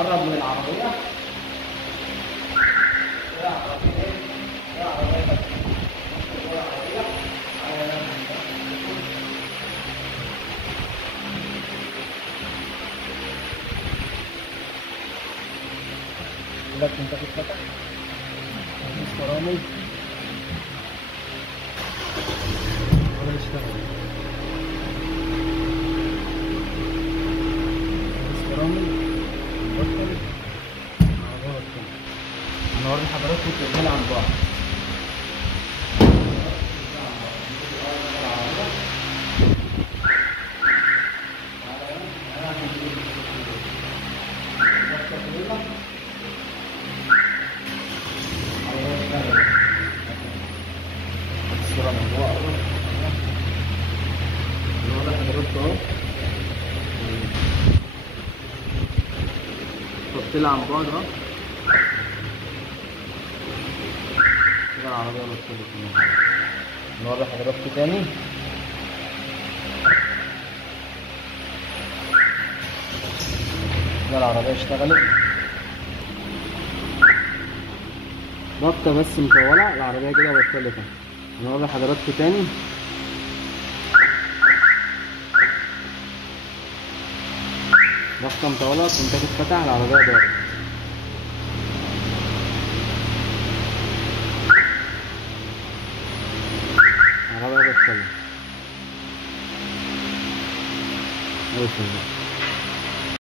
قرب من العربية. دلوقتي انت بتفتح فرامل ولا يشتغل. فرامل بطل انا هوري حضراتكم التسجيل عن بعض. الصورة من جوه اهو. هوري حضراتكم اهو. التسجيل عن بعد اهو. كده العربية بتطلع. نوري حضراتكم تاني. كده العربية اشتغلت. ضغطة بس مطولة العربية كده بطلت. نوري حضراتكم تاني. ضغطة مطولة كنتاك اتفتح العربية دارت. العربية بطلت.